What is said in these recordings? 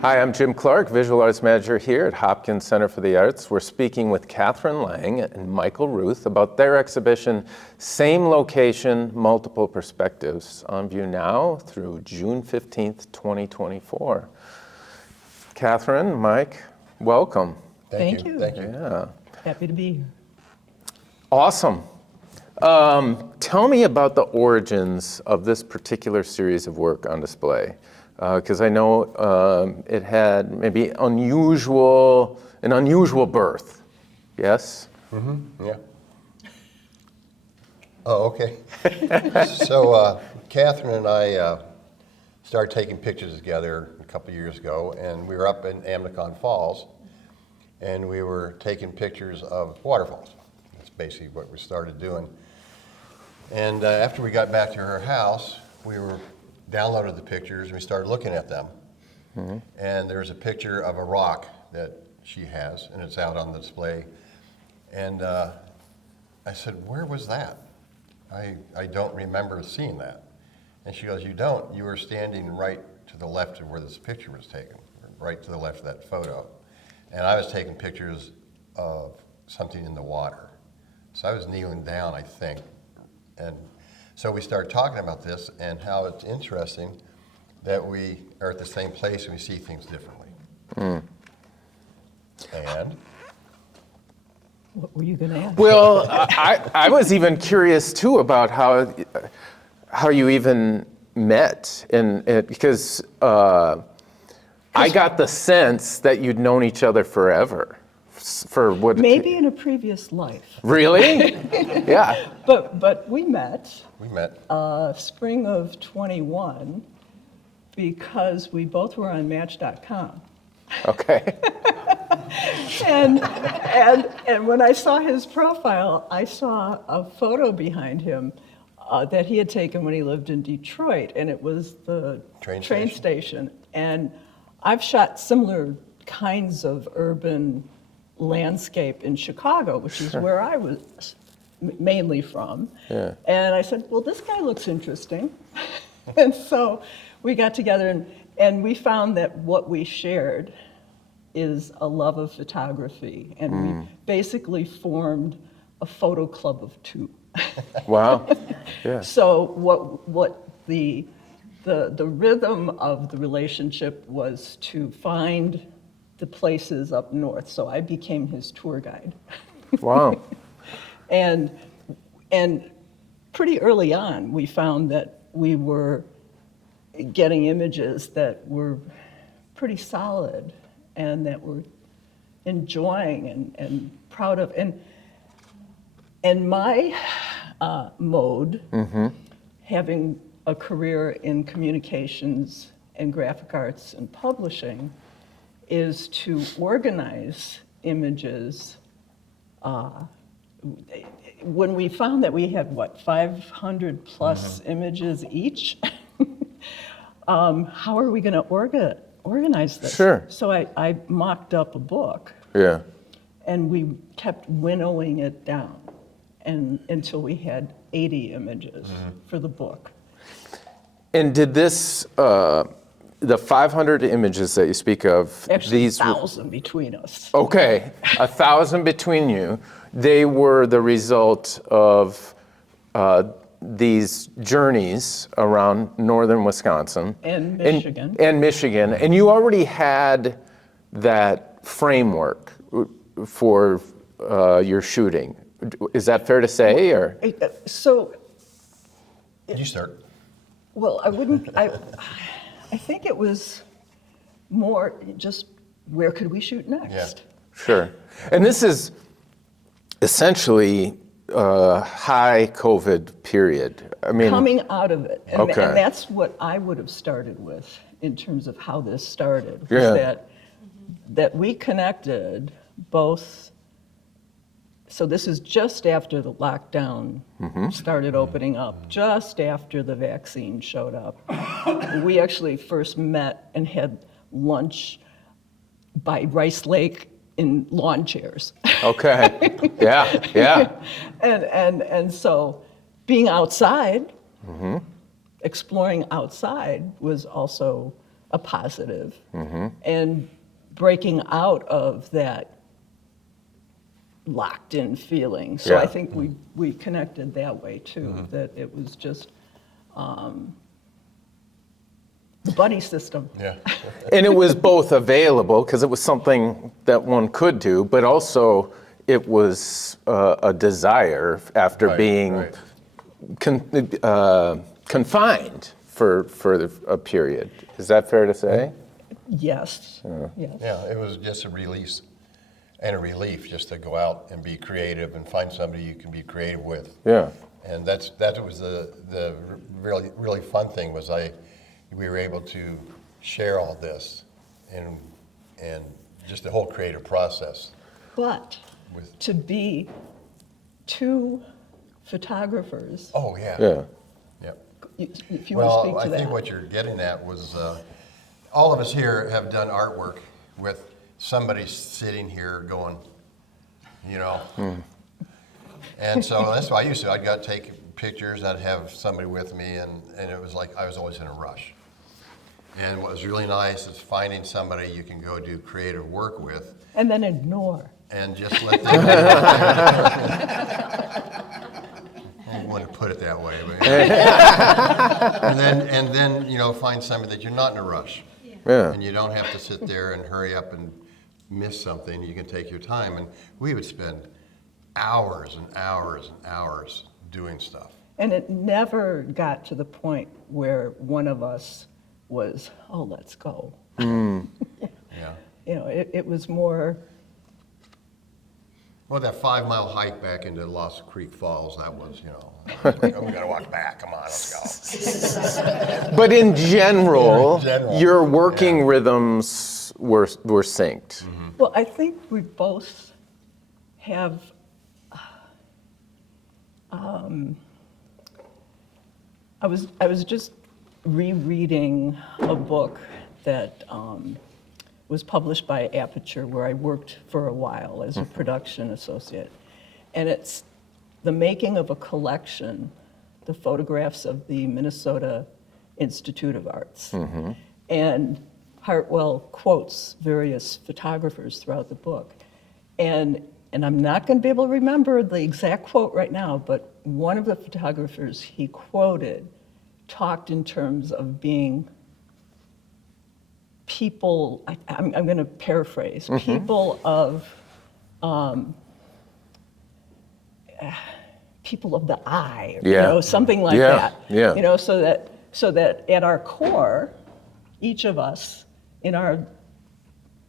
Hi, I'm Jim Clark, Visual Arts Manager here at Hopkins Center for the Arts. We're speaking with Catherine Lange and Michael Ruth about their exhibition, Same Location, Multiple Perspectives, on view now through June 15th, 2024. Catherine, Mike, welcome. Thank you. Thank you. Yeah. Happy to be here. Awesome. Tell me about the origins of this particular series of work on display. Because I know it had maybe an unusual birth, yes? Mm-hmm, yeah. Oh, okay. So Catherine and I started taking pictures together a couple years ago, and we were up in Amnicon Falls, and we were taking pictures of waterfalls. That's basically what we started doing. And after we got back to her house, we downloaded the pictures and we started looking at them. Mm-hmm. And there's a picture of a rock that she has, and it's out on the display. And I said, "Where was that? I don't remember seeing that." And she goes, "You don't? You were standing right to the left of where this picture was taken, right to the left of that photo." And I was taking pictures of something in the water. So I was kneeling down, I think. And so we started talking about this and how it's interesting that we are at the same place and we see things differently. Mm. And? What were you going to ask? Well, I was even curious too about how you even met, because I got the sense that you'd known each other forever. For what? Maybe in a previous life. Really? Yeah. But we met. We met. Spring of 21, because we both were on Match.com. Okay. And when I saw his profile, I saw a photo behind him that he had taken when he lived in Detroit, and it was the train station. And I've shot similar kinds of urban landscape in Chicago, which is where I was mainly from. Yeah. And I said, well, this guy looks interesting. And so we got together and we found that what we shared is a love of photography. And we basically formed a photo club of two. Wow. Yeah. So what the rhythm of the relationship was to find the places up north. So I became his tour guide. Wow. And pretty early on, we found that we were getting images that were pretty solid and that we're enjoying and proud of. And my mode, having a career in communications and graphic arts and publishing, is to organize images. When we found that we had, 500 plus images each, how are we going to organize this? Sure. So I mocked up a book. Yeah. And we kept winnowing it down until we had 80 images for the book. And did this, the 500 images that you speak of, actually, these 1,000 between us. Okay, 1,000 between you. They were the result of these journeys around northern Wisconsin. And Michigan. And Michigan. And you already had that framework for your shooting. Is that fair to say, or? So. You start. Well, I think it was more just where could we shoot next? Yeah. Sure. And this is essentially a high COVID period. I mean, coming out of it. And, okay. And that's what I would have started with in terms of how this started. Yeah. That we connected both so this is just after the lockdown started opening up, just after the vaccine showed up. We actually first met and had lunch by Rice Lake in lawn chairs. Okay. Yeah, yeah. And so being outside, exploring outside was also a positive. And breaking out of that locked in feeling. So Yeah. I think we connected that way too, that it was just the buddy system. Yeah. And it was both available, because it was something that one could do, but also it was a desire after Right, being right. confined for a period. Is that fair to say? Yes, yes. Yeah, it was just a release and a relief just to go out and be creative and find somebody you can be creative with. Yeah. And that was the really fun thing was we were able to share all this and just the whole creative process. But With- to be two photographers, Oh, yeah. Yeah. Yep. if you want to Well, speak to I that. think what you're getting at was, all of us here have done artwork with somebody sitting here going, you know. And so that's what I used to. I'd go take pictures, I'd have somebody with me, and it was like I was always in a rush. And what was really nice is finding somebody you can go do creative work with And then ignore. and just let them I don't want to put it that way, but and then find somebody that you're not in a rush. Yeah. And you don't have to sit there and hurry up and miss something. You can take your time. And we would spend hours and hours and hours doing stuff. And it never got to the point where one of us was, oh, let's go. Yeah. It was more, Well, that 5-mile hike back into Lost Creek Falls, that was, we got to walk back. Come on, let's go. But in general, In general, your working yeah. rhythms were synced. well, I think we both have, I was just rereading a book that was published by Aperture, where I worked for a while as a production associate. And it's the making of a collection, the photographs of the Minnesota Institute of Arts. And Hartwell quotes various photographers throughout the book. And I'm not going to be able to remember the exact quote right now, but one of the photographers he quoted talked in terms of being people, I'm going to paraphrase, people of people of the eye, Yeah. something like Yeah, that. yeah. So that at our core, each of us in our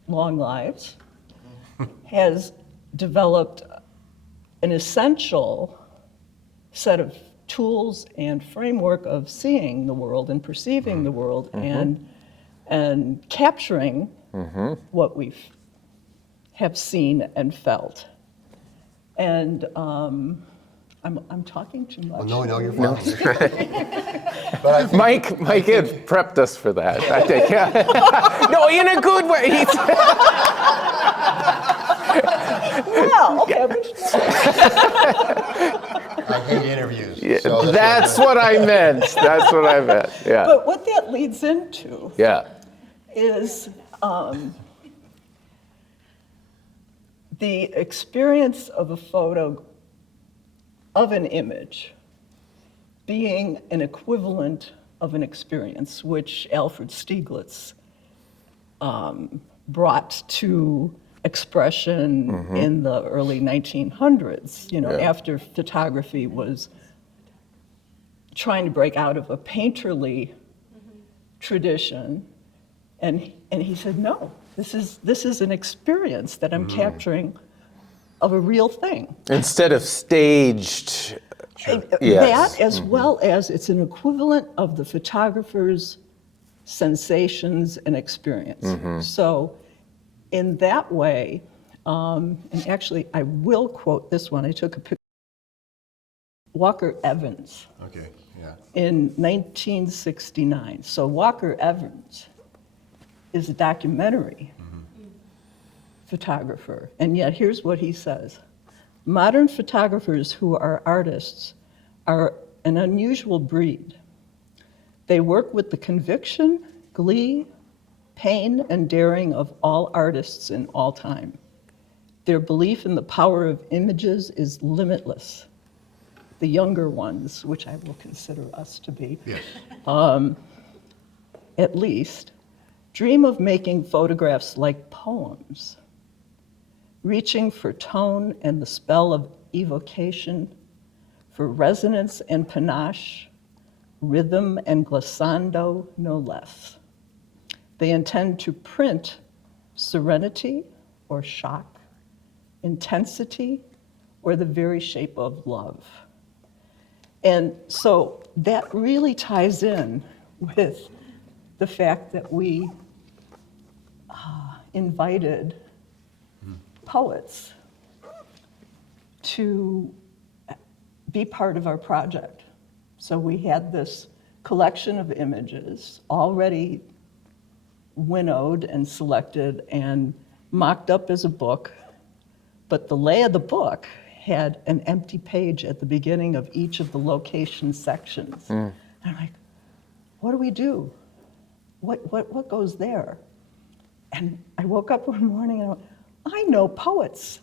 long lives has developed an essential set of tools and framework of seeing the world and perceiving the world and capturing what we have seen and felt. And I'm talking too much. Well, no, you're fine. But I think Mike had prepped us for that, I think. No, in a good way. Well, okay. I hate interviews. So That's what I meant. That's what I meant. Yeah. But what that leads into Yeah. is the experience of a photo of an image being an equivalent of an experience, which Alfred Stieglitz brought to expression in the early 1900s, after photography was trying to break out of a painterly tradition. And he said, no, this is an experience that I'm capturing of a real thing. Instead of staged. Yes. That, as well as it's an equivalent of the photographer's sensations and experience. So in that way, And actually, I will quote this one. I took a picture. Walker Evans Okay, yeah. in 1969. So Walker Evans is a documentary photographer. And yet here's what he says. Modern photographers who are artists are an unusual breed. They work with the conviction, glee, pain, and daring of all artists in all time. Their belief in the power of images is limitless. The younger ones, which I will consider us to be, Yes. at least, dream of making photographs like poems, reaching for tone and the spell of evocation, for resonance and panache, rhythm and glissando, no less. They intend to print serenity or shock, intensity, or the very shape of love. And so that really ties in with the fact that we invited poets to be part of our project. So we had this collection of images already winnowed and selected and mocked up as a book, but the lay of the book had an empty page at the beginning of each of the location sections. And I'm like, what do we do? What goes there? And I woke up one morning and I went, I know poets.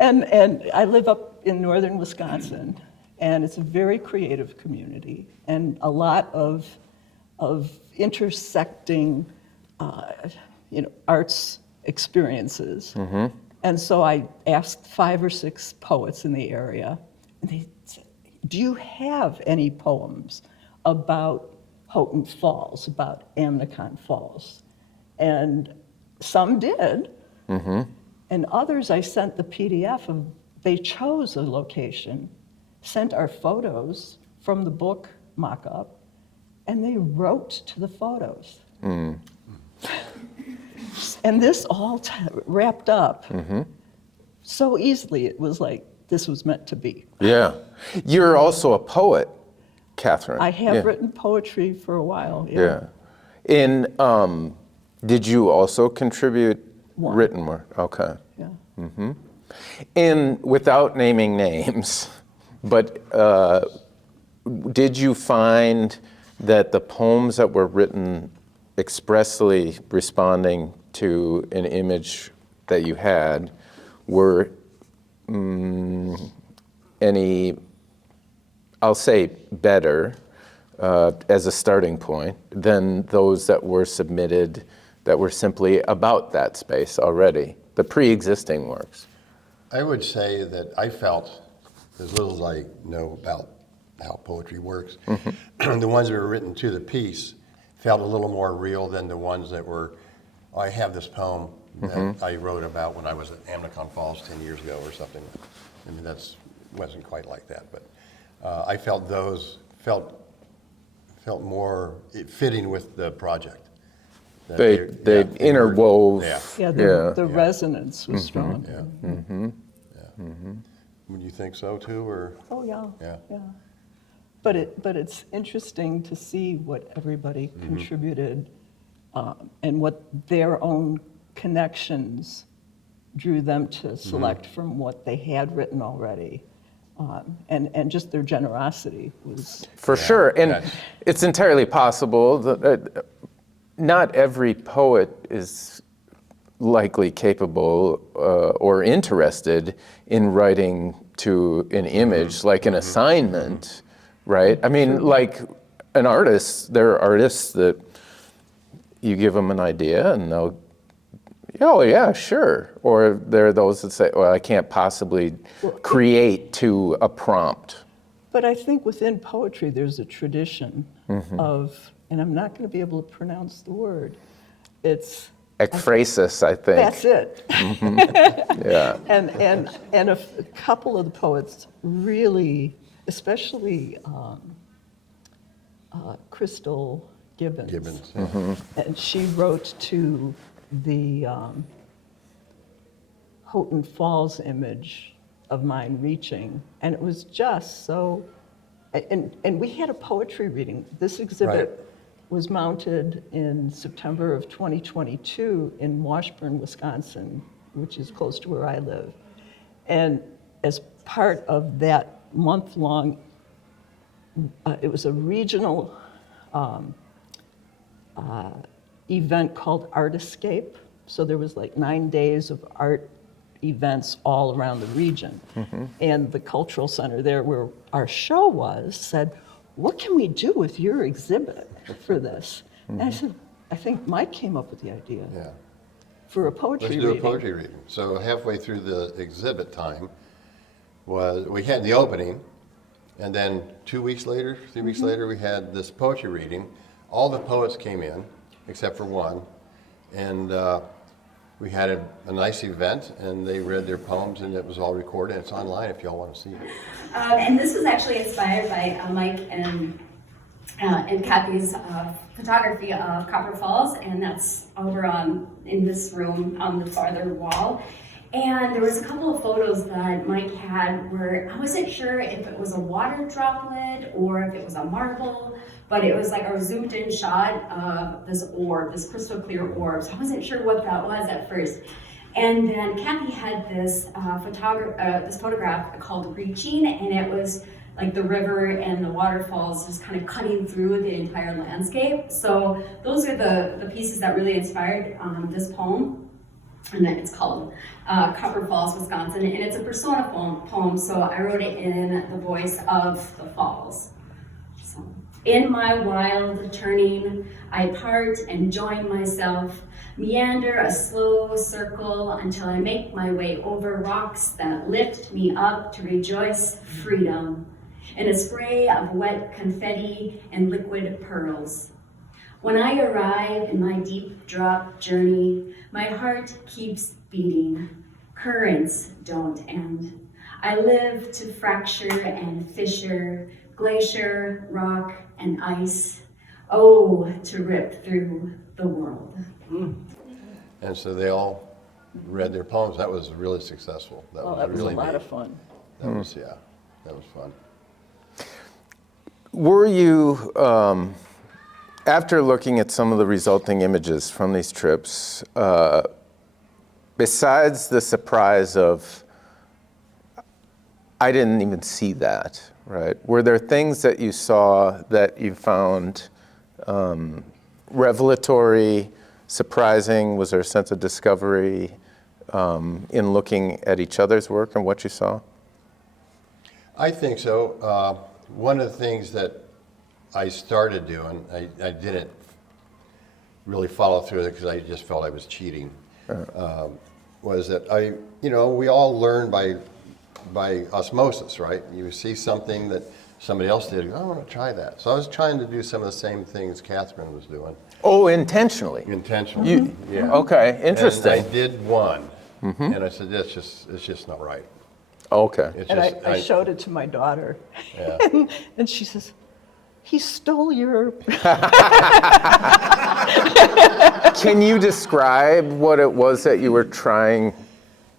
And I live up in northern Wisconsin, and it's a very creative community and a lot of intersecting arts experiences. And so I asked 5 or 6 poets in the area, and they said, do you have any poems about Houghton Falls, about Amnicon Falls? And some did, and others I sent the PDF of, they chose a location, sent our photos from the book mock-up, and they wrote to the photos. And this all wrapped up so easily, it was like this was meant to be. Yeah. You're also a poet, Catherine. I have written poetry for a while. Yeah. Did you also contribute One. written work? Okay. Yeah. Without naming names, but did you find that the poems that were written expressly responding to an image that you had were any, I'll say, better as a starting point than those that were submitted that were simply about that space already, the pre-existing works? I would say that I felt, as little as I know about how poetry works, the ones that were written to the piece felt a little more real than the ones that were, I have this poem that I wrote about when I was at Amnicon Falls 10 years ago or something. I mean, wasn't quite like that, but I felt those felt more fitting with the project. That They they were- interwove. Yeah. Yeah, the resonance was strong. Would you think so too, or? Oh, yeah. Yeah. But it's interesting to see what everybody contributed and what their own connections drew them to select from what they had written already. And just their generosity was. For sure, and it's entirely possible that not every poet is likely capable or interested in writing to an image, like an assignment, right? I mean, like an artist, there are artists that you give them an idea and they'll, oh yeah, sure. Or there are those that say, well, I can't possibly create to a prompt. But I think within poetry, there's a tradition of, and I'm not going to be able to pronounce the word, it's. Ekphrasis, I think. That's it. Yeah. And a couple of the poets really, especially Crystal Gibbons. Gibbons. And she wrote to the Houghton Falls image of mine reaching, and it was just so, and we had a poetry reading. This exhibit Right. was mounted in September of 2022 in Washburn, Wisconsin, which is close to where I live. And as part of that month-long, it was a regional event called Art Escape. So there was like 9 days of art events all around the region. And the cultural center there where our show was said, what can we do with your exhibit for this? And I said, I think Mike came up with the idea Yeah. for a poetry Let's reading. do a poetry reading. So halfway through the exhibit time we had the opening, and then 2 weeks later, 3 weeks later, we had this poetry reading. All the poets came in, except for one, and we had a nice event, and they read their poems, and it was all recorded. It's online if y'all want to see it. And this was actually inspired by Mike and Kathy's photography of Copper Falls, and that's over in this room on the farther wall. And there was a couple of photos that Mike had where I wasn't sure if it was a water droplet or if it was a marble, but it was like a zoomed in shot of this orb, this crystal clear orb. So I wasn't sure what that was at first. And then Kathy had this photograph called Reaching, and it was like the river and the waterfalls just kind of cutting through the entire landscape. So those are the pieces that really inspired this poem. And then it's called Copper Falls, Wisconsin, and it's a persona poem, so I wrote it in the voice of the falls. So, in my wild turning, I part and join myself, meander a slow circle until I make my way over rocks that lift me up to rejoice freedom, in a spray of wet confetti and liquid pearls. When I arrive in my deep drop journey, my heart keeps beating. Currents don't end. I live to fracture and fissure, glacier, rock, and ice. Oh, to rip through the world. And so they all read their poems. That was really successful. That Oh, that was really a lot neat. of fun. That was, yeah, that was fun. Were you, after looking at some of the resulting images from these trips, besides the surprise of, I didn't even see that, right? Were there things that you saw that you found revelatory, surprising? Was there a sense of discovery in looking at each other's work and what you saw? I think so. One of the things that I started doing, I didn't really follow through with it because I just felt I was cheating, was that we all learn by osmosis, right? You see something that somebody else did, I want to try that. So I was trying to do some of the same things Catherine was doing. Oh, intentionally? Intentionally, yeah. Okay, interesting. And I did one, and I said, it's just not right. Okay. It's And just, I showed it to my daughter, Yeah. and she says, he stole your... Can you describe what it was that you were trying?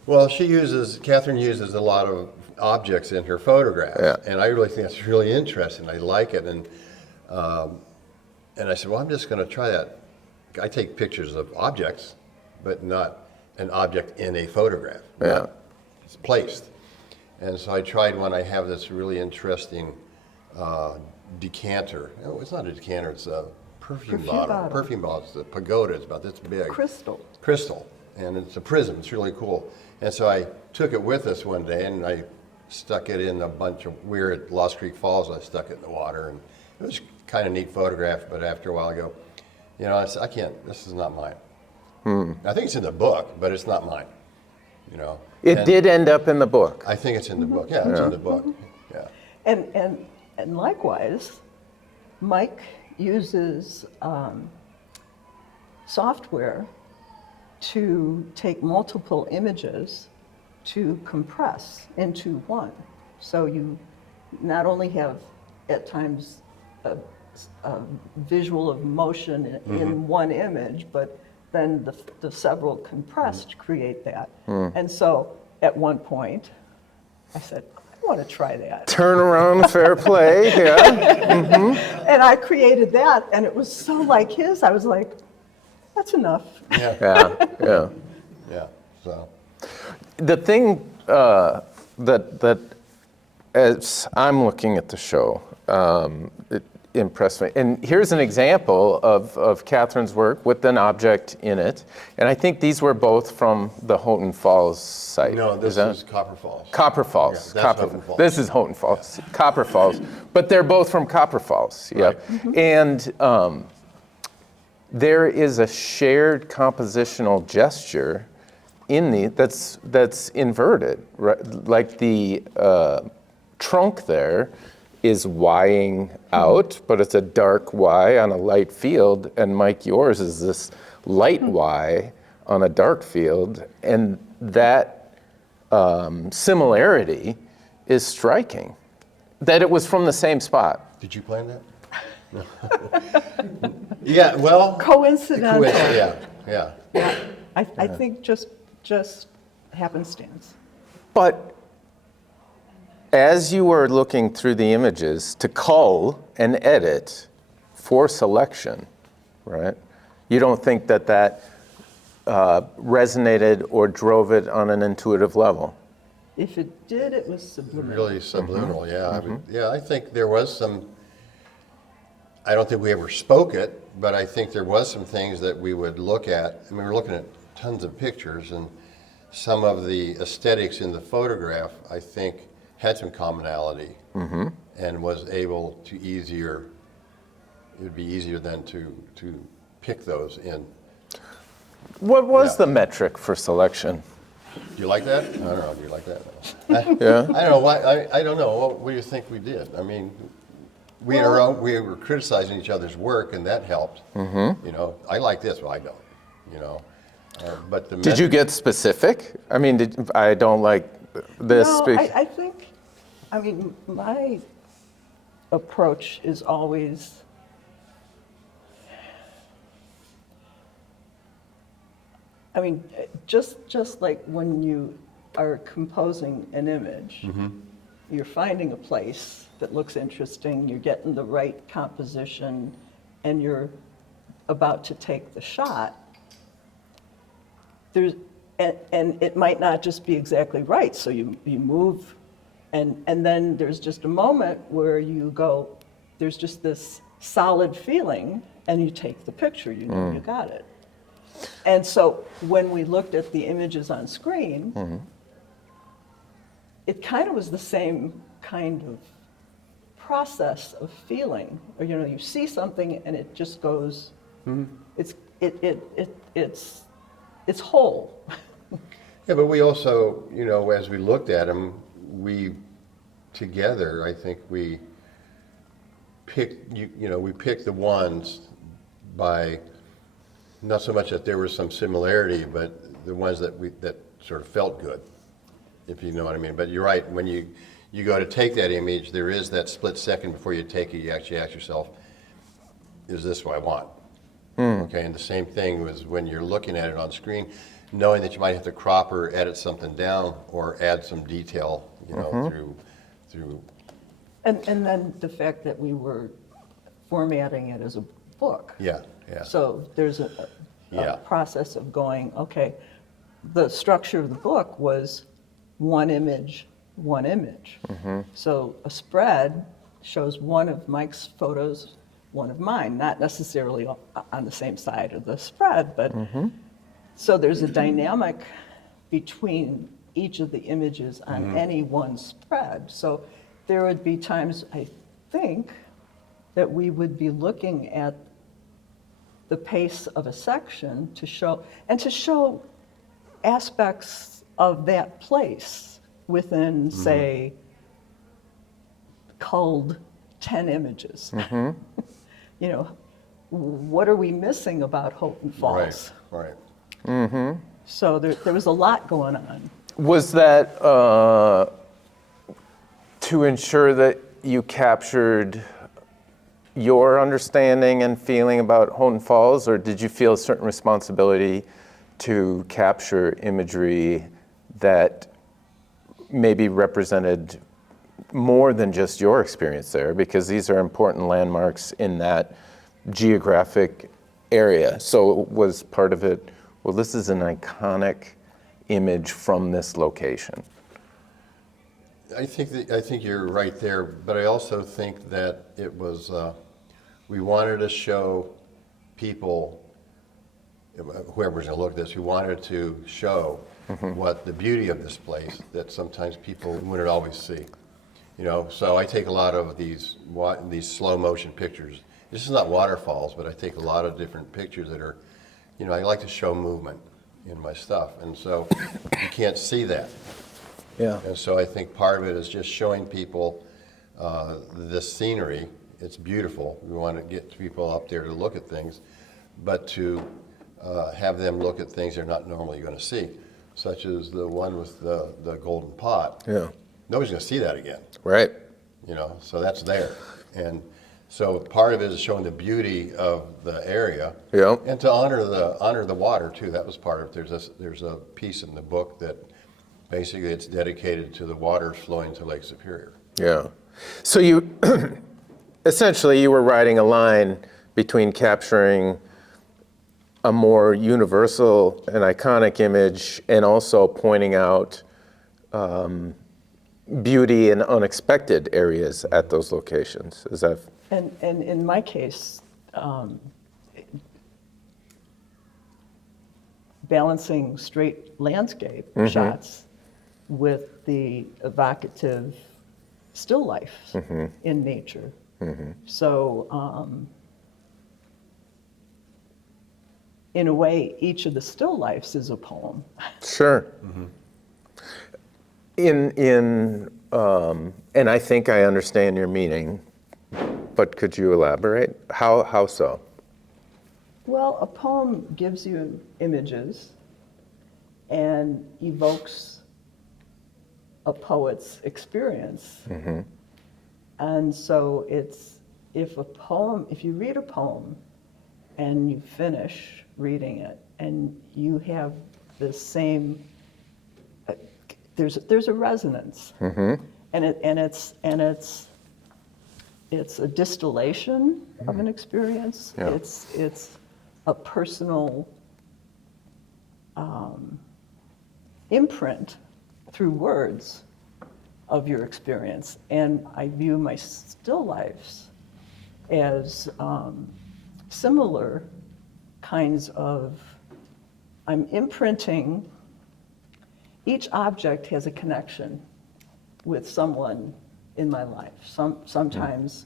Well, Catherine uses a lot of objects in her photographs, Yeah. and I really think that's really interesting. I like it, and I said, well, I'm just going to try that. I take pictures of objects, but not an object in a photograph. Yeah. It's placed. And so I tried one. I have this really interesting decanter. No, it's not a decanter. It's a perfume bottle. Perfume bottle. It's a pagoda. It's about this big. Crystal. And it's a prism. It's really cool. And so I took it with us one day, and I stuck it in a bunch of, we were at Lost Creek Falls, and I stuck it in the water. And it was kind of a neat photograph, but after a while I go, I said, I can't, this is not mine. I think it's in the book, but it's not mine. It did end up in the book. I think it's in the book. Yeah, it's in the book. Yeah. And likewise, Mike uses software to take multiple images to compress into one. So you not only have, at times, a visual of motion in one image, but then the several compress to create that. And so at one point, I said, I want to try that. Turn around, fair play, yeah. And I created that, and it was so like his, I was like, that's enough. Yeah, Yeah, yeah. yeah, so. The thing that as I'm looking at the show, it impressed me. And here's an example of Catherine's work with an object in it. And I think these were both from the Houghton Falls site. No, this that- is Copper Falls. Copper Falls. Yeah, that's Houghton Falls. This is Houghton Falls. Copper Falls. But they're both from Copper Falls. Yep. Right. And there is a shared compositional gesture in that's inverted, right? Like the trunk there is Y'ing out, but it's a dark Y on a light field, and Mike, yours is this light Y on a dark field, and that similarity is striking. That it was from the same spot. Did you plan that? No. Yeah, well. Coincidental. Yeah. I think just happenstance. But as you were looking through the images to cull and edit for selection, right? You don't think that resonated or drove it on an intuitive level? If it did, it was subliminal. Really subliminal, yeah. I mean, yeah, I think there was some, I don't think we ever spoke it, but I think there was some things that we would look at. I mean, we're looking at tons of pictures, and some of the aesthetics in the photograph, I think, had some commonality and was able to it would be easier then to pick those in. What was Yeah. the metric for selection? Do you like that? I don't know, do you like that? Yeah. I don't know, why, I don't know, what do you think we did? I mean, we were criticizing each other's work, and that helped. You know, I like this, well, I don't, you know. But the Did you get specific? I mean, I don't like this. No, I think, I mean, my approach is always, I mean, just like when you are composing an image, you're finding a place that looks interesting, you're getting the right composition, and you're about to take the shot. And it might not just be exactly right, so you move, and then there's just a moment where you go, there's just this solid feeling, and you take the picture, you know you got it. And so when we looked at the images on screen, it kind of was the same kind of process of feeling. Or, you know, you see something and it just goes, it's whole. Yeah, but we also, you know, as we looked at them, together, I think we picked, we picked the ones by, not so much that there was some similarity, but the ones that sort of felt good, if you know what I mean. But you're right, when you go to take that image, there is that split second before you take it, you actually ask yourself, is this what I want? Okay, and the same thing was when you're looking at it on screen, knowing that you might have to crop or edit something down or add some detail, you know, through. And then the fact that we were formatting it as a book. Yeah. So there's a Yeah. process of going, okay, the structure of the book was one image. So a spread shows one of Mike's photos, one of mine, not necessarily on the same side of the spread, but so there's a dynamic between each of the images on any one spread. So there would be times, I think, that we would be looking at the pace of a section to show aspects of that place within, say, culled 10 images. You know, what are we missing about Houghton Falls? Right. So there was a lot going on. Was that to ensure that you captured your understanding and feeling about Houghton Falls, or did you feel a certain responsibility to capture imagery that maybe represented more than just your experience there? Because these are important landmarks in that geographic area. So was part of it, well, this is an iconic image from this location. I think you're right there, but I also think that it was, we wanted to show people, whoever's going to look at this, we wanted to show what the beauty of this place that sometimes people wouldn't always see. You know, so I take a lot of these slow motion pictures. This is not waterfalls, but I take a lot of different pictures that are, you know, I like to show movement in my stuff, and so you can't see that. Yeah. And so I think part of it is just showing people this scenery. It's beautiful. We want to get people up there to look at things, but to have them look at things they're not normally going to see, such as the one with the golden pot. Yeah. Nobody's going to see that again. Right. You know, so that's there. And so part of it is showing the beauty of the area. Yeah. And to honor the water too. That was part of it. There's a piece in the book that basically it's dedicated to the waters flowing to Lake Superior. Yeah. So you, essentially you were writing a line between capturing a more universal and iconic image and also pointing out beauty in unexpected areas at those locations. Is that? And in my case, balancing straight landscape shots with the evocative still life in nature. So in a way, each of the still lifes is a poem. Sure. And I think I understand your meaning, but could you elaborate? How so? Well, a poem gives you images and evokes a poet's experience. And so it's, if you read a poem and you finish reading it and you have the same, there's a resonance. And it's a distillation of an experience. Yeah. It's a personal imprint through words of your experience. And I view my still lifes as similar kinds of, I'm imprinting, each object has a connection with someone in my life. Sometimes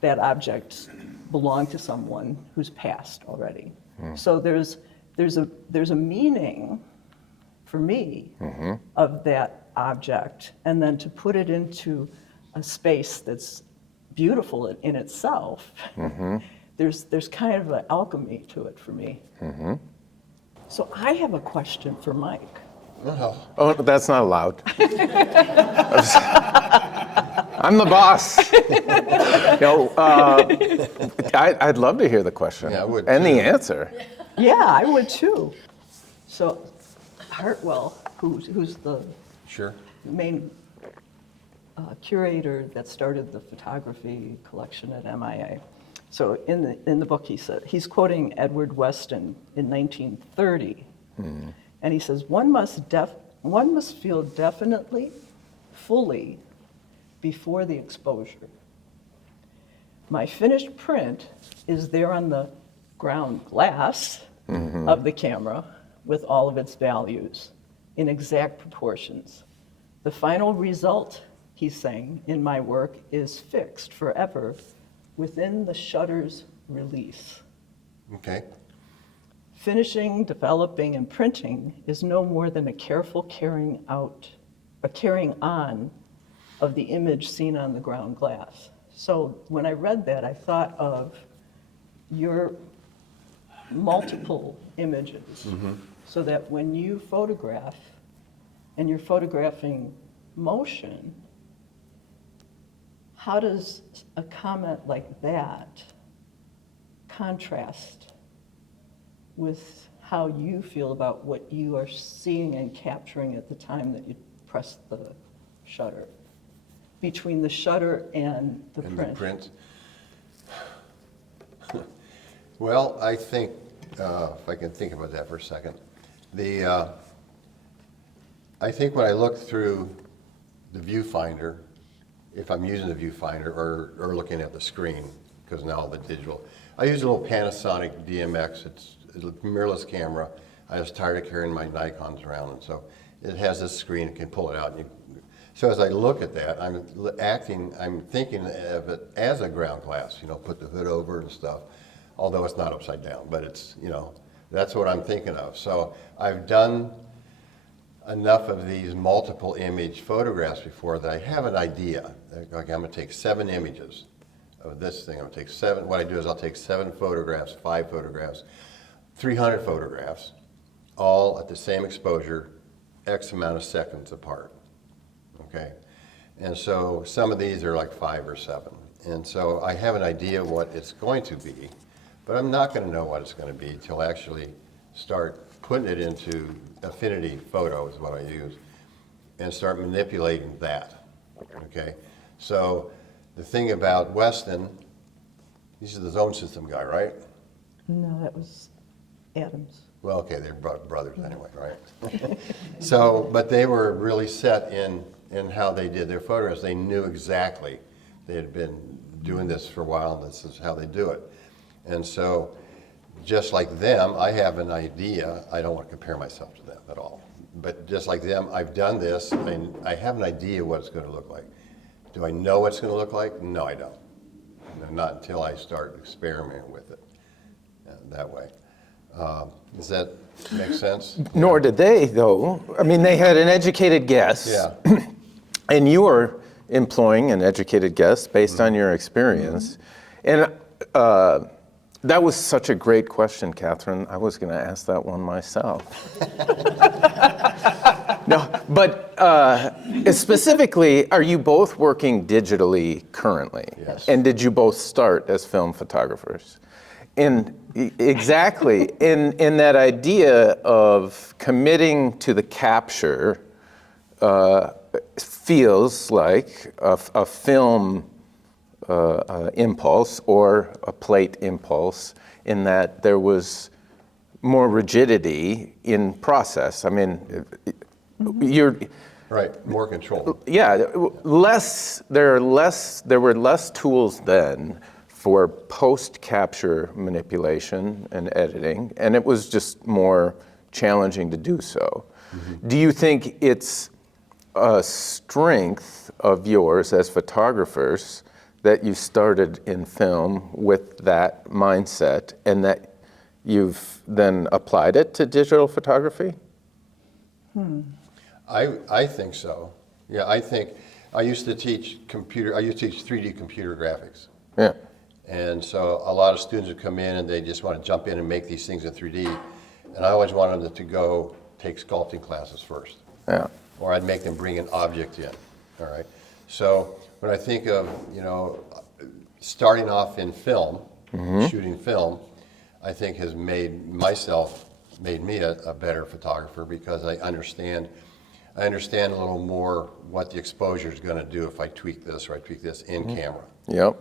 that object belonged to someone who's passed already. So there's a meaning for me of that object, and then to put it into a space that's beautiful in itself. There's kind of an alchemy to it for me. So I have a question for Mike. Oh, that's not allowed. I'm the boss. I'd love to hear the question. Yeah, I would and too. the answer. Yeah, I would too. So Hartwell, who's the Sure. main curator that started the photography collection at MIA. So in the book, he said, he's quoting Edward Weston in 1930, and he says, one must feel definitely, fully, before the exposure. My finished print is there on the ground glass of the camera with all of its values in exact proportions. The final result, he's saying, in my work is fixed forever within the shutter's release. Okay. Finishing, developing, and printing is no more than a careful carrying on of the image seen on the ground glass. So when I read that, I thought of your multiple images, so that when you photograph and you're photographing motion, how does a comment like that contrast with how you feel about what you are seeing and capturing at the time that you press the shutter? Between the shutter and the And print. the print. Well, I think, if I can think about that for a second, I think when I look through the viewfinder, if I'm using the viewfinder or looking at the screen, because now the digital, I use a little Panasonic DMX. It's a mirrorless camera. I was tired of carrying my Nikons around, and so it has this screen, it can pull it out. So as I look at that, I'm thinking of it as a ground glass, put the hood over and stuff, although it's not upside down, but it's, that's what I'm thinking of. So I've done enough of these multiple image photographs before that I have an idea. Like, I'm gonna take 7 images of this thing. I'm gonna take 7, what I do is I'll take 7 photographs, 5 photographs, 300 photographs, all at the same exposure, X amount of seconds apart. Okay, and so some of these are like 5 or 7, and so I have an idea of what it's going to be, but I'm not going to know what it's going to be until I actually start putting it into Affinity Photo is what I use, and start manipulating that. Okay, so the thing about Weston, he's the zone system guy, right? No, that was Adams. Well, okay, they're brothers anyway, right? So, but they were really set in how they did their photographs. They knew exactly. They had been doing this for a while, and this is how they do it. And so, just like them, I have an idea. I don't want to compare myself to them at all. But just like them, I've done this, and I have an idea what it's going to look like. Do I know what it's going to look like? No, I don't. Not until I start experimenting with it that way. Does that make sense? Nor did they, though. I mean, they had an educated guess. Yeah. And you were employing an educated guess based on your experience. And that was such a great question, Catherine. I was going to ask that one myself. No, but specifically, are you both working digitally currently? Yes. And did you both start as film photographers? Exactly, in that idea of committing to the capture feels like a film impulse or a plate impulse, in that there was more rigidity in process. I mean, you're Right, more control. yeah, there were less tools then for post-capture manipulation and editing, and it was just more challenging to do so. Mm-hmm. Do you think it's a strength of yours as photographers that you started in film with that mindset and that you've then applied it to digital photography? I think so. Yeah, I think I used to teach 3D computer graphics. Yeah. And so a lot of students would come in and they just want to jump in and make these things in 3D. And I always wanted them to go take sculpting classes first. Yeah. Or I'd make them bring an object in, all right? So when I think of, starting off in film, shooting film, I think has made me a better photographer, because I understand a little more what the exposure is going to do if I tweak this or I tweak this in camera. Yep.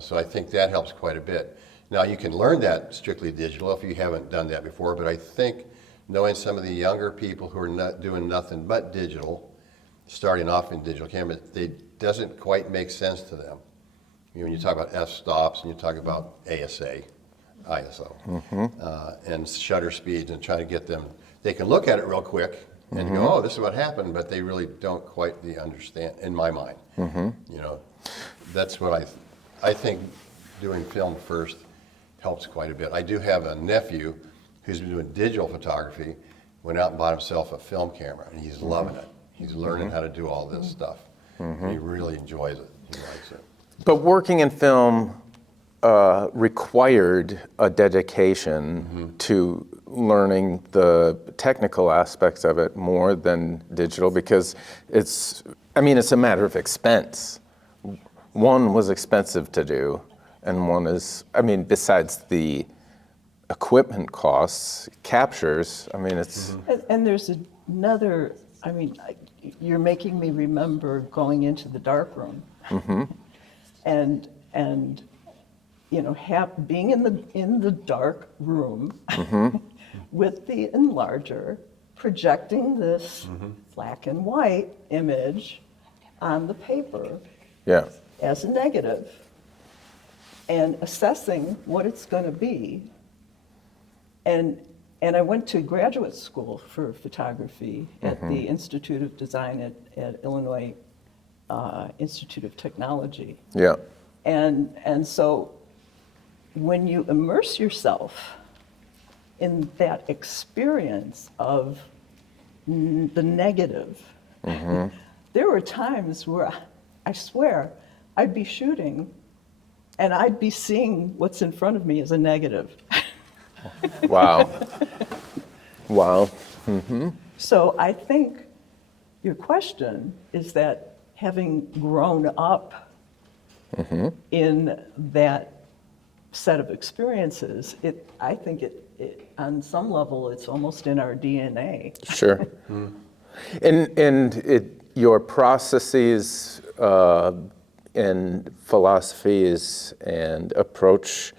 So I think that helps quite a bit. Now, you can learn that strictly digital if you haven't done that before, but I think knowing some of the younger people who are not doing nothing but digital, starting off in digital camera, it doesn't quite make sense to them. When you talk about f-stops and you talk about ISO, and shutter speeds, and try to get them, they can look at it real quick and go, oh, this is what happened, but they really don't quite understand, in my mind. That's what I think doing film first helps quite a bit. I do have a nephew who's been doing digital photography, went out and bought himself a film camera, and he's loving it. He's learning how to do all this stuff. He really enjoys it. He likes it. But working in film required a dedication to learning the technical aspects of it more than digital, because it's a matter of expense. one was expensive to do, and one is, I mean, besides the equipment costs, captures, I mean, it's, And there's another, I mean, you're making me remember going into the dark room. And you know, being in the dark room with the enlarger, projecting this black and white image on the paper yeah, as a negative and assessing what it's going to be. And I went to graduate school for photography at the Institute of Design at Illinois Institute of Technology. yeah, And so when you immerse yourself in that experience of the negative, there were times where I swear I'd be shooting and I'd be seeing what's in front of me as a negative. wow, wow, So I think your question is that having grown up in that set of experiences, I think it on some level it's almost in our DNA. sure. And your processes and philosophies and approach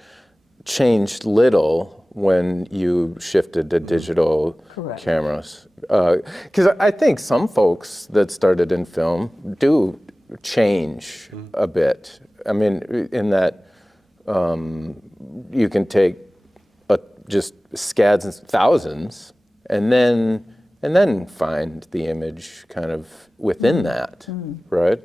changed little when you shifted to digital Correct. cameras. Because I think some folks that started in film do change a bit. I mean, in that you can take just scads and thousands, and then find the image kind of within that, right?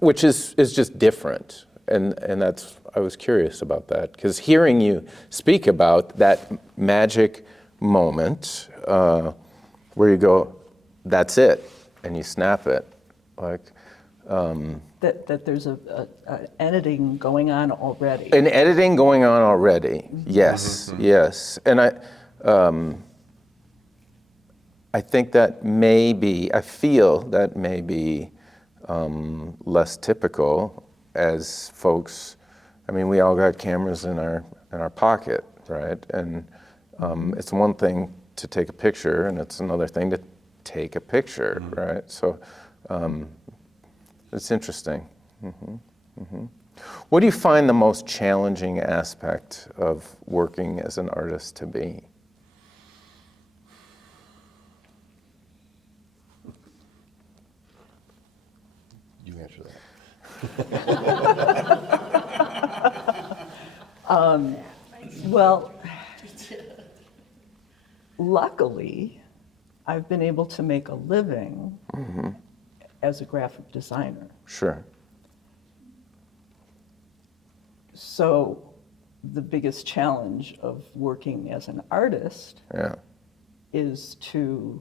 Which is just different, and that's, I was curious about that, because hearing you speak about that magic moment where you go, that's it, and you snap it, like. That there's an editing going on already. An editing going on already, yes, yes. And I think that I feel that may be less typical as folks, I mean, we all got cameras in our pocket, right? And it's one thing to take a picture, and it's another thing to take a picture, right? So it's interesting. What do you find the most challenging aspect of working as an artist to be? You answer that. Well, luckily, I've been able to make a living as a graphic designer. Sure. So the biggest challenge of working as an artist Yeah. is to,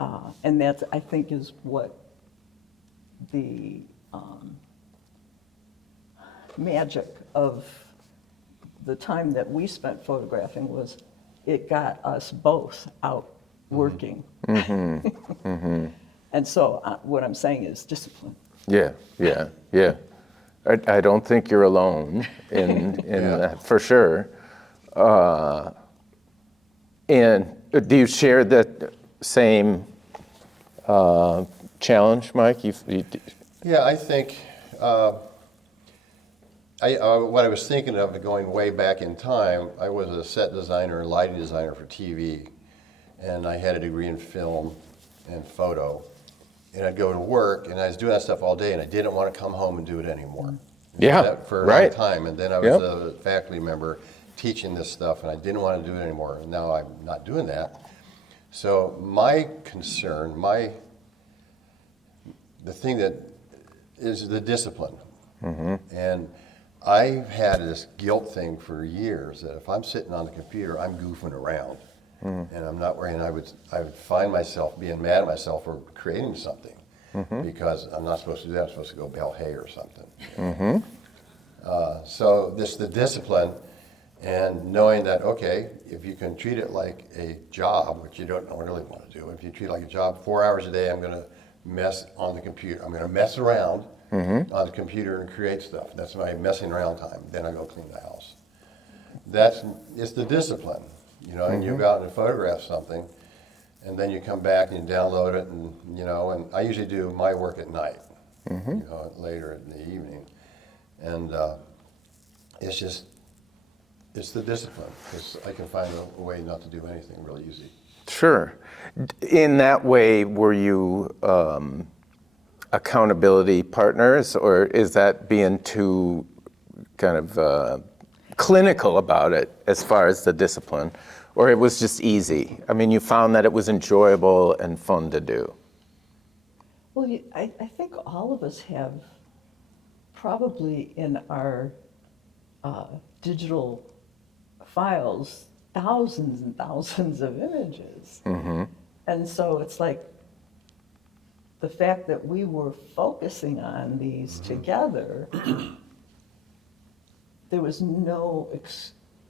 and that's, I think, is what the magic of the time that we spent photographing was, it got us both out working. And so what I'm saying is discipline. Yeah, yeah, yeah. I don't think you're alone in that, for sure. And do you share that same challenge, Mike? Yeah, I think what I was thinking of going way back in time, I was a set designer and lighting designer for TV, and I had a degree in film and photo. And I'd go to work, and I was doing that stuff all day, and I didn't want to come home and do it anymore. Yeah, That for a right. long time, and then I was a faculty member teaching this stuff, and I didn't want to do it anymore. And now I'm not doing that. So my concern, the thing that is the discipline. And I've had this guilt thing for years that if I'm sitting on the computer, I'm goofing around. And I'm not worrying. I would find myself being mad at myself for creating something because I'm not supposed to do that. I'm supposed to go bale hay or something. So the discipline and knowing that, okay, if you can treat it like a job, which you don't really want to do, if you treat it like a job, 4 hours a day, I'm going to mess on the computer. I'm going to mess around on the computer and create stuff. That's my messing around time. Then I go clean the house. It's the discipline, and you go out and photograph something, and then you come back and you download it, and and I usually do my work at night, later in the evening, and it's the discipline, because I can find a way not to do anything really easy. Sure. In that way, were you accountability partners, or is that being too kind of clinical about it as far as the discipline? Or it was just easy? I mean, you found that it was enjoyable and fun to do. Well, I think all of us have probably in our digital files thousands and thousands of images. And so it's like the fact that we were focusing on these together, there was no,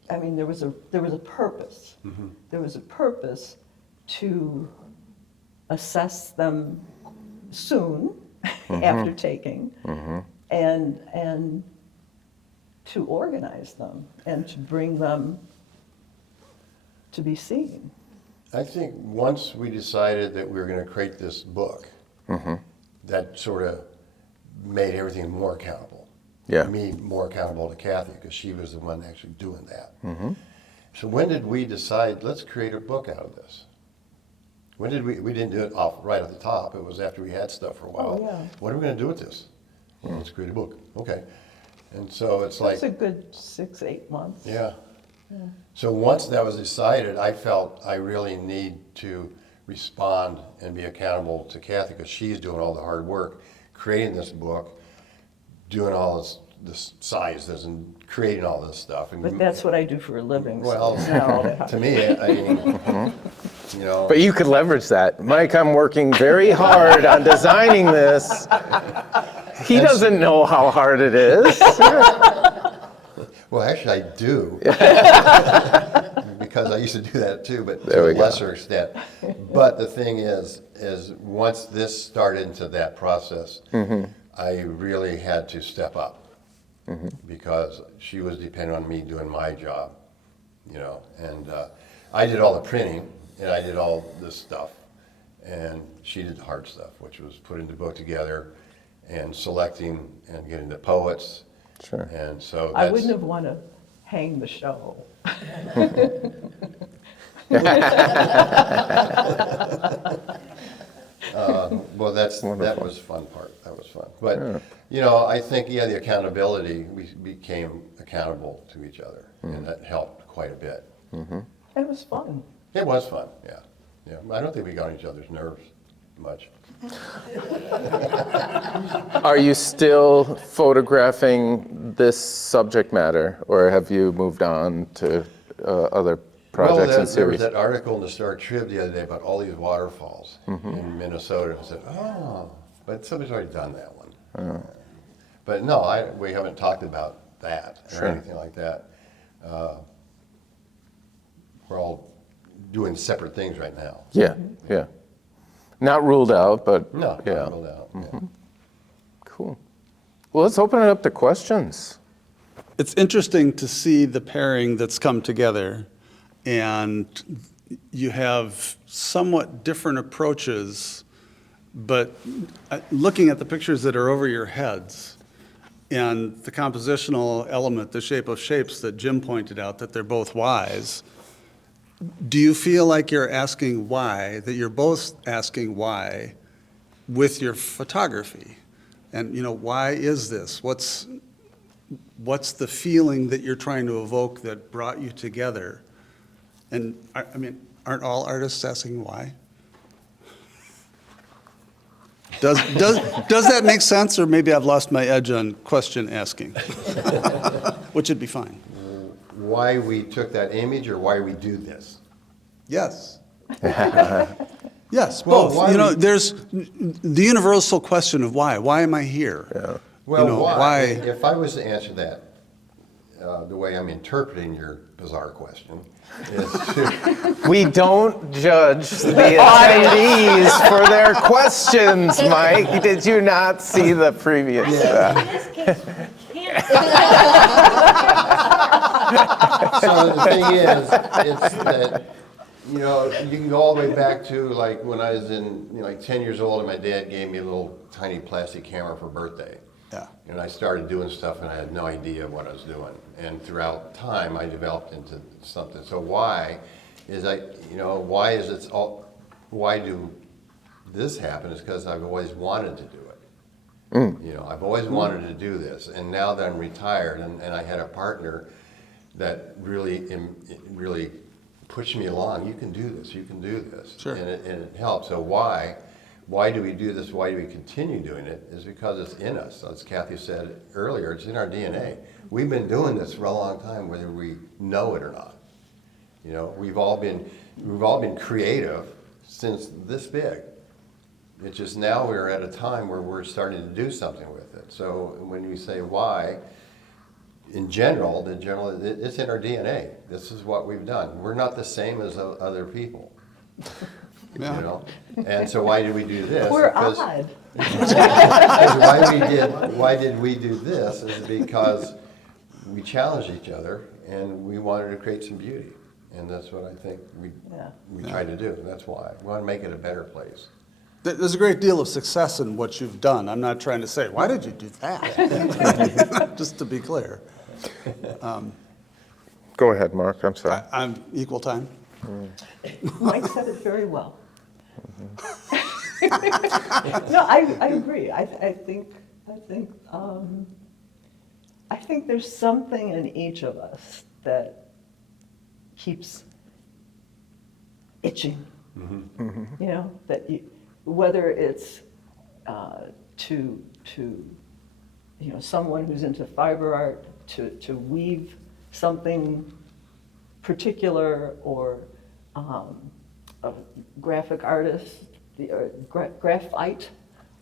there was a purpose. There was a purpose to assess them soon after taking, and to organize them and to bring them to be seen. I think once we decided that we were going to create this book, that sort of made everything more accountable. Yeah. Me more accountable to Kathy, because she was the one actually doing that. So when did we decide, let's create a book out of this? When did we didn't do it right at the top. It was after we had stuff for a while. Oh, yeah. What are we going to do with this? Well, let's create a book. Okay. And so it's like... It's a good 6-8 months. Yeah. So once that was decided, I felt I really need to respond and be accountable to Kathy, because she's doing all the hard work, creating this book, doing all this sizes and creating all this stuff. And But that's what I do for a living. well, So it's not all that hard. to me, I mean, But you could leverage that. Mike, I'm working very hard on designing this. He doesn't know how hard it is. well, actually I do, because I used to do that too, but There to we a go. lesser extent. But the thing is once this started into that process, I really had to step up, because she was dependent on me doing my job, and I did all the printing and I did all this stuff, and she did the hard stuff, which was putting the book together and selecting and getting the poets. Sure. And so I wouldn't have wanted to hang the show. Well, that was fun part. That was fun. But, I think, the accountability, we became accountable to each other, and that helped quite a bit. It was fun. It was fun, yeah. I don't think we got on each other's nerves much. Are you still photographing this subject matter, or have you moved on to other projects and There was series? that article in the Star Trib the other day about all these waterfalls in Minnesota. I said, but somebody's already done that one. But no, we haven't talked about that or anything like that. We're all doing separate things right now. Yeah. Not ruled out, but No, yeah. not ruled out. Yeah. Cool. Well, let's open it up to questions. It's interesting to see the pairing that's come together, and you have somewhat different approaches, but looking at the pictures that are over your heads and the compositional element, the shape of shapes that Jim pointed out, that they're both Ys, do you feel like you're asking why, that you're both asking why with your photography? And, why is this? What's the feeling that you're trying to evoke that brought you together? And, I mean, aren't all artists asking why? Does that make sense, or maybe I've lost my edge on question asking? Which would be fine. Why we took that image, or why we do this? Yes. Yes, Well, both. why There's the universal question of why. Why am I here? Well, why? If I was to answer that, the way I'm interpreting your bizarre question is to, We don't judge the attendees for their questions, Mike. Did you not see the previous? so the thing is, it's that, you know, you can go all the way back to like when I was in, you know, like 10 years old and my dad gave me a little tiny plastic camera for birthday. Yeah. And I started doing stuff and I had no idea what I was doing. And throughout time, I developed into something. So why is why do this happen is because I've always wanted to do it. You know, I've always wanted to do this. And now that I'm retired and I had a partner that really pushed me along, you can do this, you can do this. Sure. And it helps. So why do we do this? Why do we continue doing it? Is because it's in us. As Kathy said earlier, it's in our DNA. We've been doing this for a long time, whether we know it or not. You know, we've all been creative since this big. It's just now we're at a time where we're starting to do something with it. So when we say why, in general, it's in our DNA. This is what we've done. We're not the same as other people. Yeah. You know, and so why did we do this? We're Because- odd. why did we do this is because we challenged each other and we wanted to create some beauty, and that's what I think we try to do. That's why we want to make it a better place. There's a great deal of success in what you've done. I'm not trying to say, why did you do that? Just to be clear. Go ahead, Mark. I'm sorry. I'm equal time. Mike said it very well. No, I agree. I think there's something in each of us that keeps itching. You know, whether it's to you know, someone who's into fiber art to weave something particular, or a graphic artist, graphite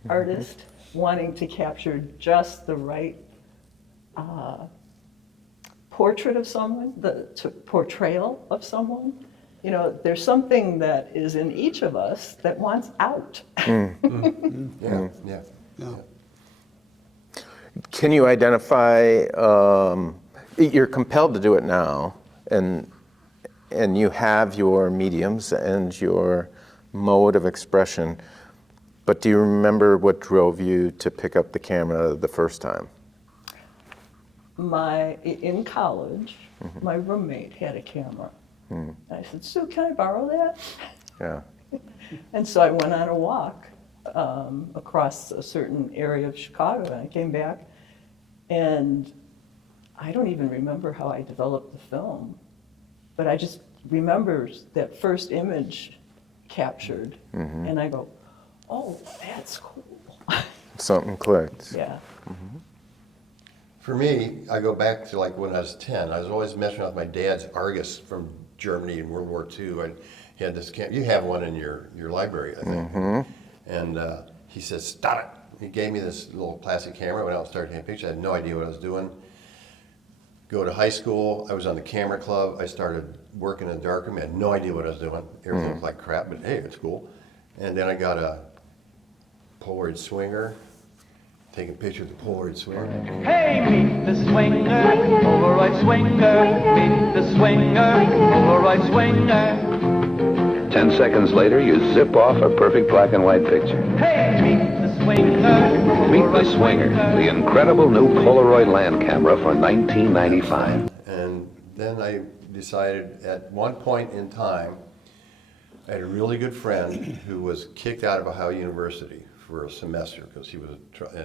artist wanting to capture just the right portrait of someone, the portrayal of someone. You know, there's something that is in each of us that wants out. Yeah. Can you identify, you're compelled to do it now, and you have your mediums and your mode of expression, but do you remember what drove you to pick up the camera the first time? In college, my roommate had a camera. I said, Sue, can I borrow that? Yeah. And so I went on a walk across a certain area of Chicago, and I came back, and I don't even remember how I developed the film, but I just remember that first image captured, and I go, oh, that's cool. Something clicked. Yeah. For me, I go back to like when I was 10. I was always messing with my dad's Argus from Germany in World War II. And he had this camera. You have one in your library, I think. And he says, stop it. He gave me this little plastic camera. Went out and started taking pictures. I had no idea what I was doing. Go to high school. I was on the camera club. I started working in the darkroom. I had no idea what I was doing. Everything was like crap, but hey, it's cool. And then I got a Polaroid swinger. Taking pictures of the Polaroid swinger. Hey, meet the swinger, Polaroid swinger. Meet the swinger, Polaroid swinger. 10 seconds later, you zip off a perfect black and white picture. Hey, meet the swinger, Meet the Swinger, the incredible new Polaroid land camera for 1995. And then I decided at one point in time, I had a really good friend who was kicked out of Ohio University for a semester because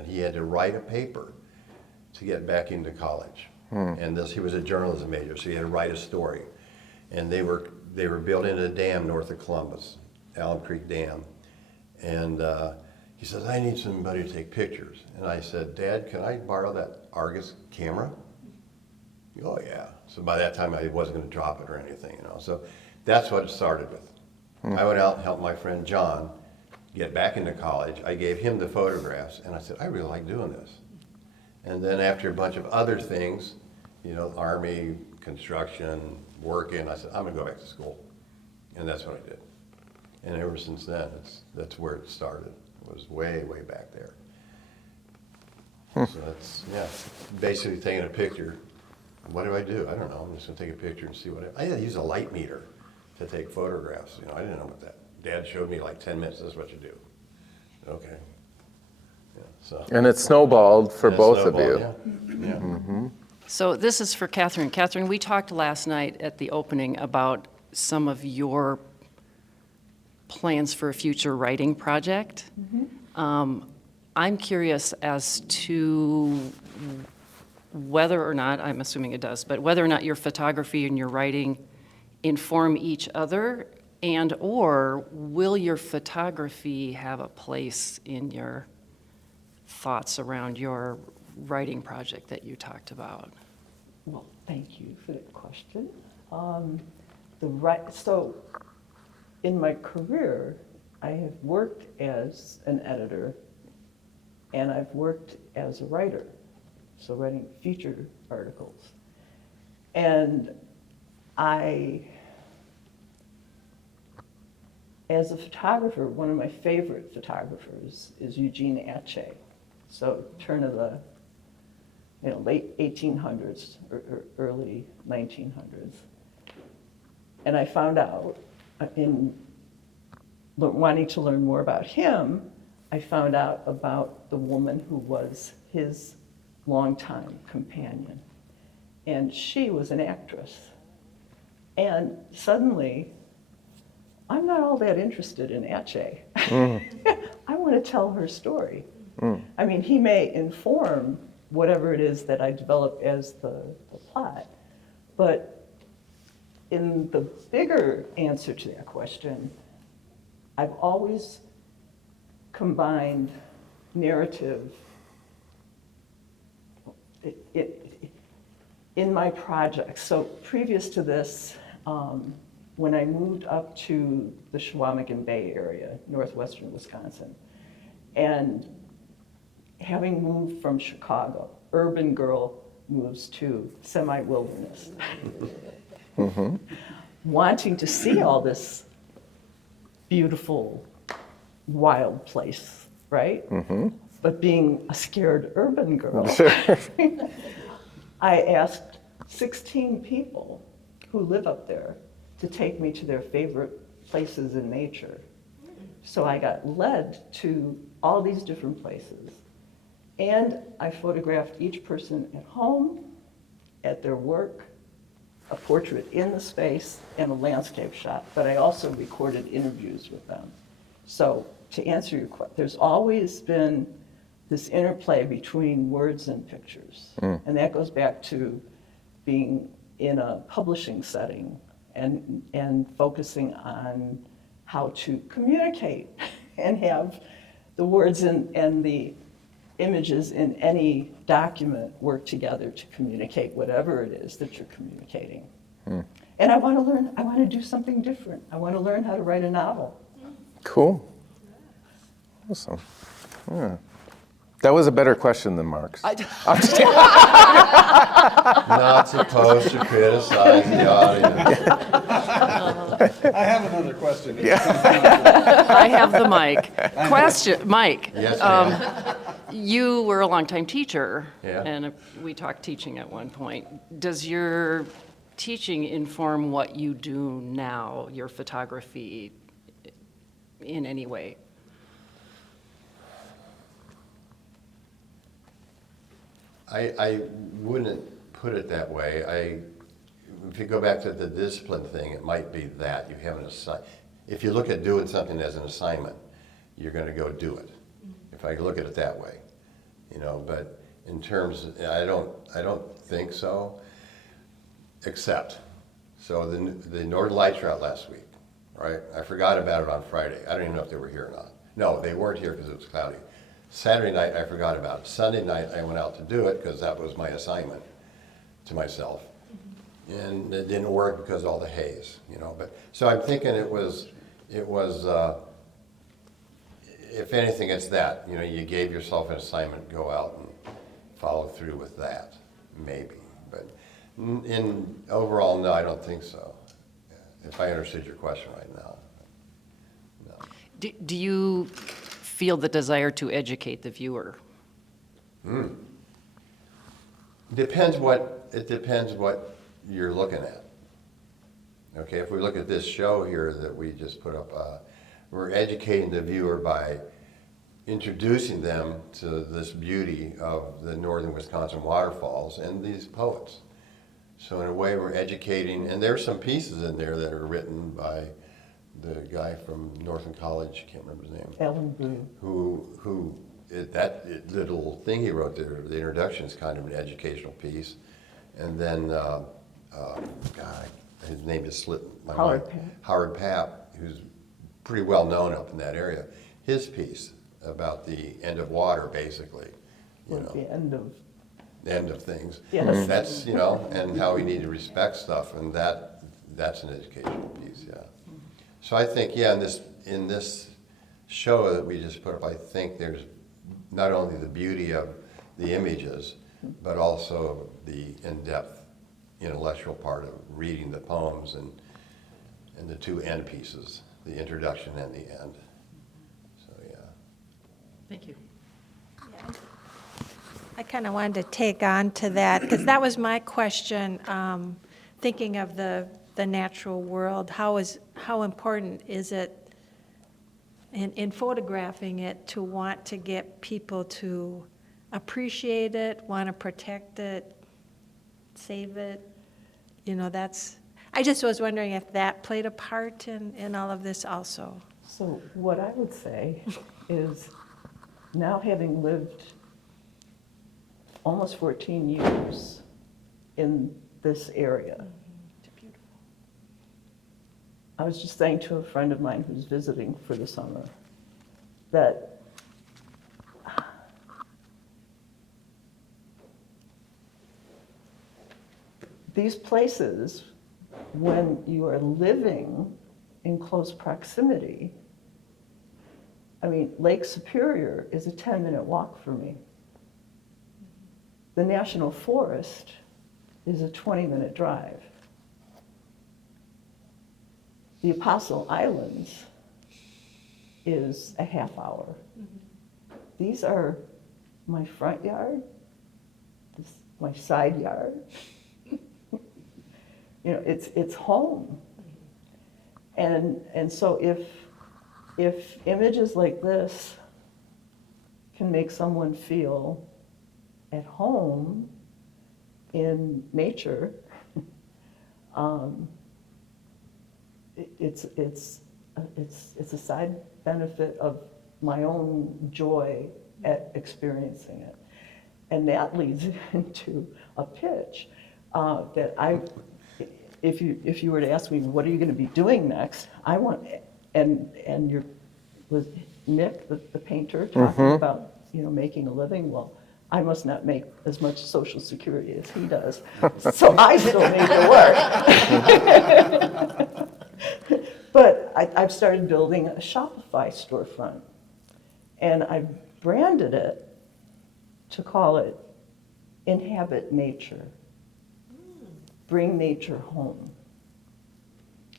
he had to write a paper to get back into college. And he was a journalism major, so he had to write a story. And they were building a dam north of Columbus, Alum Creek Dam. And he says, I need somebody to take pictures. And I said, Dad, can I borrow that Argus camera? Oh yeah. So by that time I wasn't going to drop it or anything, you know. So that's what it started with. I went out and helped my friend John get back into college. I gave him the photographs, and I said, I really like doing this. And then after a bunch of other things, you know, Army, construction, working. I said, I'm gonna go back to school. And that's what I did. And ever since then, that's where it started. It was way, way back there. So that's, yeah, basically taking a picture. What do? I don't know. I'm just gonna take a picture and see what I had to use a light meter to take photographs. You know, I didn't know what that. Dad showed me like 10 minutes, this is what you do. Okay. Yeah, so. And it snowballed for Yeah, both of snowball, you. Yeah. So this is for Catherine. Catherine, we talked last night at the opening about some of your plans for a future writing project. I'm curious as to whether or not, I'm assuming it does, but whether or not your photography and your writing inform each other, and or will your photography have a place in your thoughts around your writing project that you talked about? Well, thank you for that question. So, in my career, I have worked as an editor, and I've worked as a writer, so writing feature articles. And as a photographer, one of my favorite photographers is Eugene Atche. So turn of the late 1800s or early 1900s. And I found out in wanting to learn more about him, I found out about the woman who was his longtime companion. And she was an actress. And suddenly, I'm not all that interested in Atche. I want to tell her story. I mean, he may inform whatever it is that I develop as the plot, but in the bigger answer to that question, I've always combined narrative in my projects. So previous to this, when I moved up to the Chequamegon Bay area, northwestern Wisconsin, and having moved from Chicago, urban girl moves to semi-wilderness, wanting to see all this beautiful, wild place, right? But being a scared urban girl, I asked 16 people who live up there to take me to their favorite places in nature. So I got led to all these different places. And I photographed each person at home, at their work, a portrait in the space, and a landscape shot. But I also recorded interviews with them. So to answer your question, there's always been this interplay between words and pictures. And that goes back to being in a publishing setting and focusing on how to communicate and have the words and the images in any document work together to communicate whatever it is that you're communicating. And I want to do something different. I want to learn how to write a novel. Cool. Awesome. Yeah. That was a better question than Mark's. Not supposed to criticize the audience. I have another question. I have the mic. Question, Mike. Yes, ma'am. You were a longtime teacher, Yeah. and we talked teaching at one point. Does your teaching inform what you do now, your photography, in any way? I wouldn't put it that way. If you go back to the discipline thing, it might be that you have an assignment. If you look at doing something as an assignment, you're going to go do it. If I look at it that way, But in terms, I don't think so. Except, so the Northern Lights were out last week, right? I forgot about it on Friday. I don't even know if they were here or not. No, they weren't here because it was cloudy. Saturday night, I forgot about it. Sunday night, I went out to do it because that was my assignment to myself. And it didn't work because of all the haze, But so I'm thinking it was. If anything, it's that. You gave yourself an assignment, go out and follow through with that, maybe. But In overall, no, I don't think so. If I understood your question right now. No. Do you feel the desire to educate the viewer? It depends what you're looking at. Okay, if we look at this show here that we just put up, we're educating the viewer by introducing them to this beauty of the northern Wisconsin waterfalls and these poets. So in a way we're educating, and there's some pieces in there that are written by the guy from Northern College, can't remember his name. Alan Brew. That little thing he wrote there, the introduction is kind of an educational piece. And then, God, his name just slipped my mind. Howard Papp, who's pretty well known up in that area. His piece about the end of water, basically. The end of things. Yes. That's, and how we need to respect stuff, and that's an educational piece, yeah. So I think, yeah, in this show that we just put up, I think there's not only the beauty of the images, but also the in-depth intellectual part of reading the poems and the two end pieces, the introduction and the end. So, yeah. Thank you. I kind of wanted to take on to that, because that was my question, thinking of the natural world. How important is it in photographing it to want to get people to appreciate it, want to protect it, save it? I just was wondering if that played a part in all of this also. So what I would say is, now having lived almost 14 years in this area, I was just saying to a friend of mine who's visiting for the summer that these places, when you are living in close proximity, I mean, Lake Superior is a 10-minute walk for me. The National Forest is a 20-minute drive. The Apostle Islands is a half hour. These are my front yard, my side yard. It's home. And so if images like this can make someone feel at home in nature, it's a side benefit of my own joy at experiencing it. And that leads into a pitch that if you were to ask me, what are you going to be doing next? I want, and was Nick, the painter, talking about making a living? Well, I must not make as much Social Security as he does, so I still need to work. But I've started building a Shopify storefront, and I've branded it to call it Inhabit Nature. Bring nature home.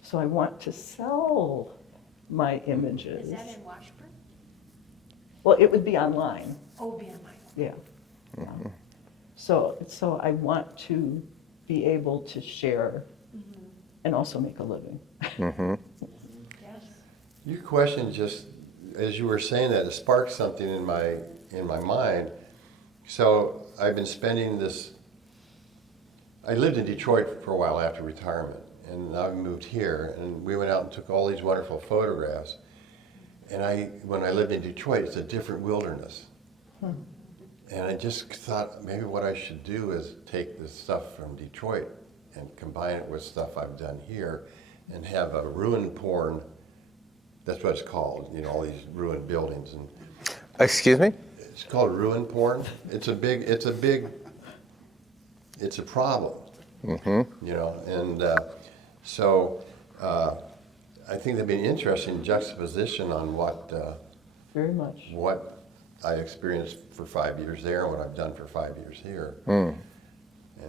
So I want to sell my images. Is that in Washburn? Well, it would be online. Oh, be online. Yeah. So I want to be able to share and also make a living. Yes. Your question just, as you were saying that, it sparked something in my mind. So I've been spending this. I lived in Detroit for a while after retirement, and now I moved here, and we went out and took all these wonderful photographs. And when I lived in Detroit, it's a different wilderness. And I just thought maybe what I should do is take this stuff from Detroit and combine it with stuff I've done here and have a ruin porn. That's what it's called, all these ruined buildings. And Excuse me? it's called ruin porn. It's a problem, and so I think there'd be an interesting juxtaposition on Very much. what I experienced for 5 years there and what I've done for 5 years here. And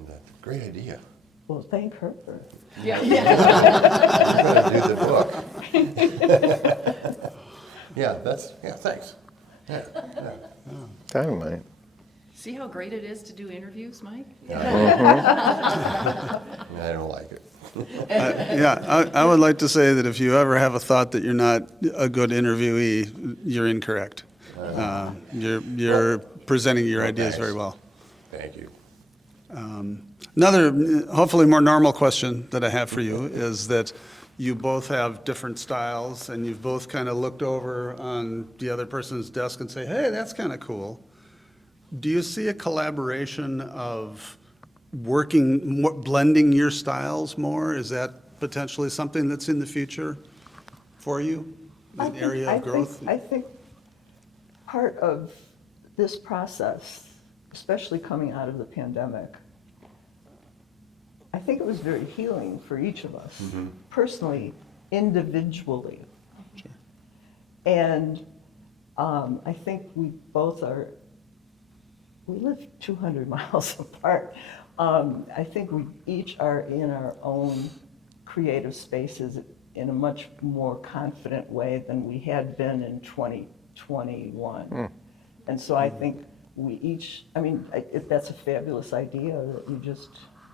that's a great idea. Well, thank her. I'm going to do the book. Yeah, thanks. Yeah. Dynamite. See how great it is to do interviews, Mike? I don't like it. I would like to say that if you ever have a thought that you're not a good interviewee, you're incorrect. You're presenting your ideas very well. Thank you. Another, hopefully more normal question that I have for you is that you both have different styles and you've both kind of looked over on the other person's desk and say, hey, that's kind of cool. Do you see a collaboration of blending your styles more? Is that potentially something that's in the future for you, an area of growth? I think part of this process, especially coming out of the pandemic, I think it was very healing for each of us, personally, individually. Sure. And I think we both we live 200 miles apart. I think we each are in our own creative spaces in a much more confident way than we had been in 2021. And so I think we each, that's a fabulous idea that you just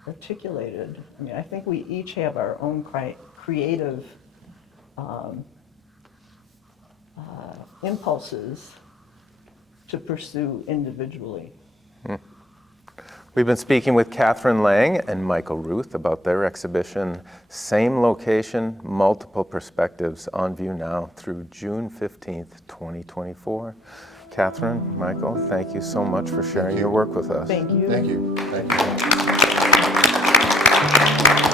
articulated. I think we each have our own creative impulses to pursue individually. We've been speaking with Catherine Lange and Michael Ruth about their exhibition, Same Location, Multiple Perspectives, on view now through June 15th, 2024. Catherine, Michael, thank you so much for sharing your work with us. Thank you. Thank you. Thank you.